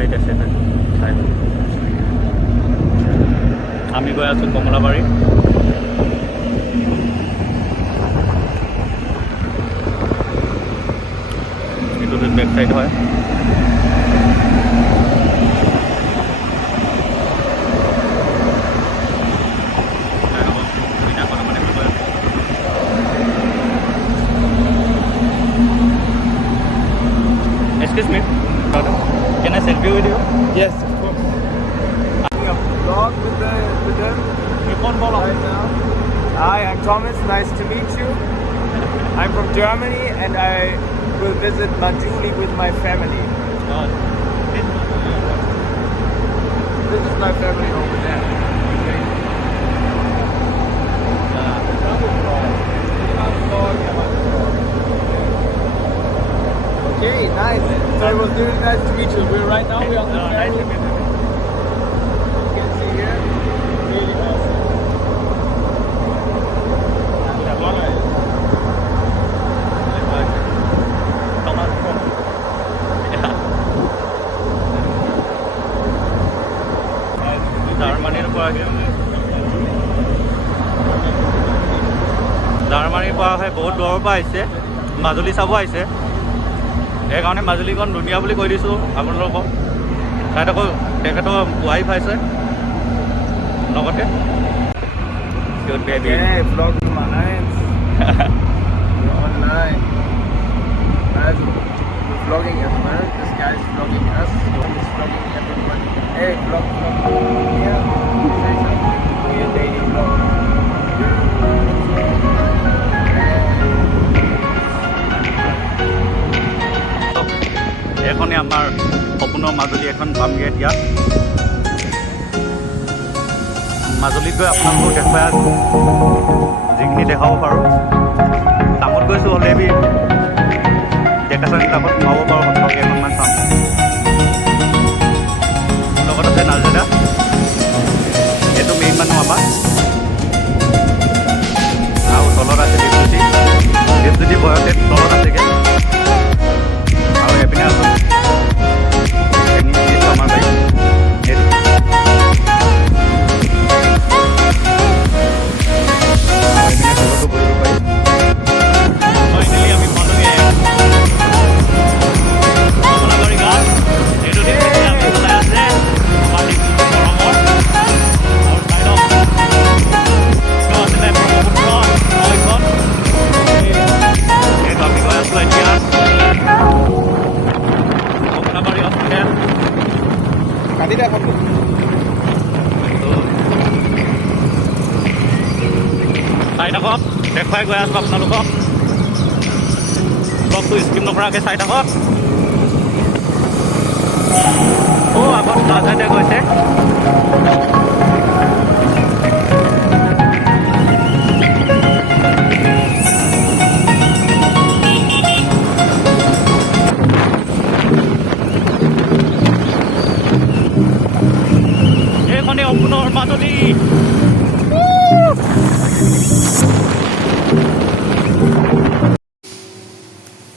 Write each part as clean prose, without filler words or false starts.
Side আছে side আমি গৈ আছোঁ কমলাবাৰী এইটো বেক সাইড হয় Excuse me, brother. Can I selfie with you? Yes, of course. I'm a vlog with them Nipon bolo. right now. Hi, I'm Thomas. Nice to meet you. I'm from Germany and I will visit Majuli with my family. This is my family over there. Okay, nice. So it was really nice to meet you. Right now we're on the ferry. Nice to meet you. You can see here. Really awesome. জাৰ্মানীৰ পৰা হয় বহুত দূৰৰ পৰা আহিছে মাজুলী চাব আহিছে সেইকাৰণে মাজুলীখন ধুনীয়া বুলি কৈ দিছোঁ আপোনালোকক তাত আকৌ তেখেতৰ ৱাইফ আছে লগতে Okay, vlog Nummer 1. We're online. Also, we're vlogging as well. This guy is vlogging us. He's vlogging everybody. Hey, vlog. Yeah. Say something for your daily vlog. এখনে আমাৰ সপোনৰ মাজুলী এখন পামগৈ এতিয়া মাজুলীত গৈ আপোনালোকক দেখুৱাই আছোঁ যিখিনি দেখাব পাৰোঁ কামত গৈছোঁ হ'লে বি ডেকাচাৰ কিতাপত সোমাব পাৰোঁ সত্ৰক এখনমান চাম লগত আছে নাজেদা এইটো মেইন মানুহ আমাৰ আৰু তলত আছে দীপজ্যোতি বয়সে তলত আছেগৈ আৰু এপিনে আছোঁ আমাৰ বাইক চাই থাকক দেখুৱাই গৈ আছোঁ আপোনালোকক ব্লগটো স্কিপ নকৰাকৈ চাই থাকক আগত নাজানে গৈছে এইখনে অসমৰ মাজুলী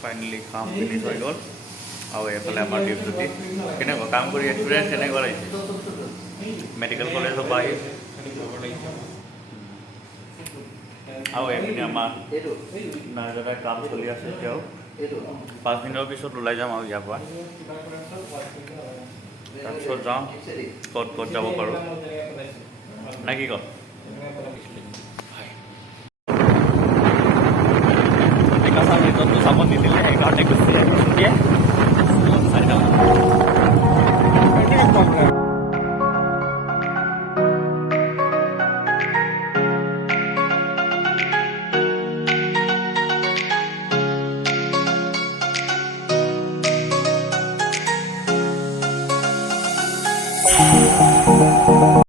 ফাইনেলি কাম ফিনিছ হৈ গ'ল আৰু এইফালে আমাৰ দীপজ্যোতি কেনেকুৱা কাম কৰি এক্সপিৰিয়েঞ্চ কেনেকুৱা লাগিছে মেডিকেল কলেজৰ পৰা আহি আৰু এইপিনে আমাৰ নাজাদাৰ কাম চলি আছে এতিয়াও 5 মিনিটৰ পিছত ওলাই যাম আৰু ইয়াৰ পৰা তাৰপিছত যাওঁ ক'ত যাব পাৰোঁ নে কি কয়